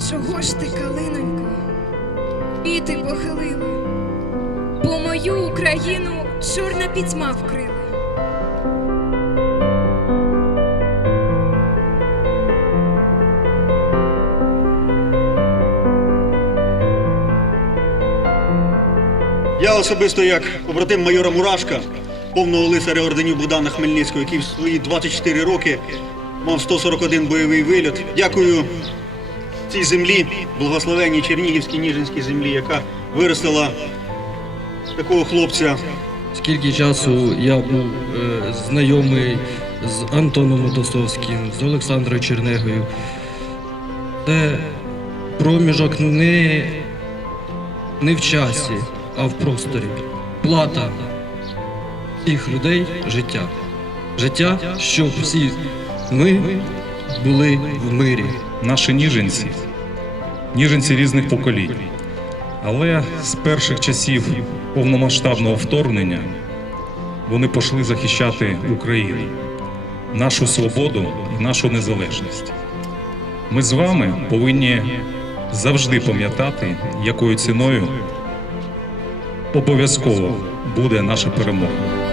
Чого ж ти, калинонько, піти похилила, бо мою Україну чорна пітьма вкрила. Я особисто, як побратим майора Мурашка, повного лицаря орденів Богдана Хмельницького, який в свої 24 роки мав 141 бойовий вильот. Дякую цій землі, благословенній Чернігівській Ніжинській землі, яка виростила такого хлопця. Скільки часу я був е, знайомий з Антоном Мотосовським, з Олександрою Чернегою. Це проміжок не, не в часі, а в просторі. Плата всіх людей життя. Життя, щоб всі ми були в мирі. Наші ніженці, ніженці різних поколінь. Але з перших часів повномасштабного вторгнення вони пішли захищати Україну, нашу свободу і нашу незалежність. Ми з вами повинні завжди пам'ятати, якою ціною обов'язково буде наша перемога.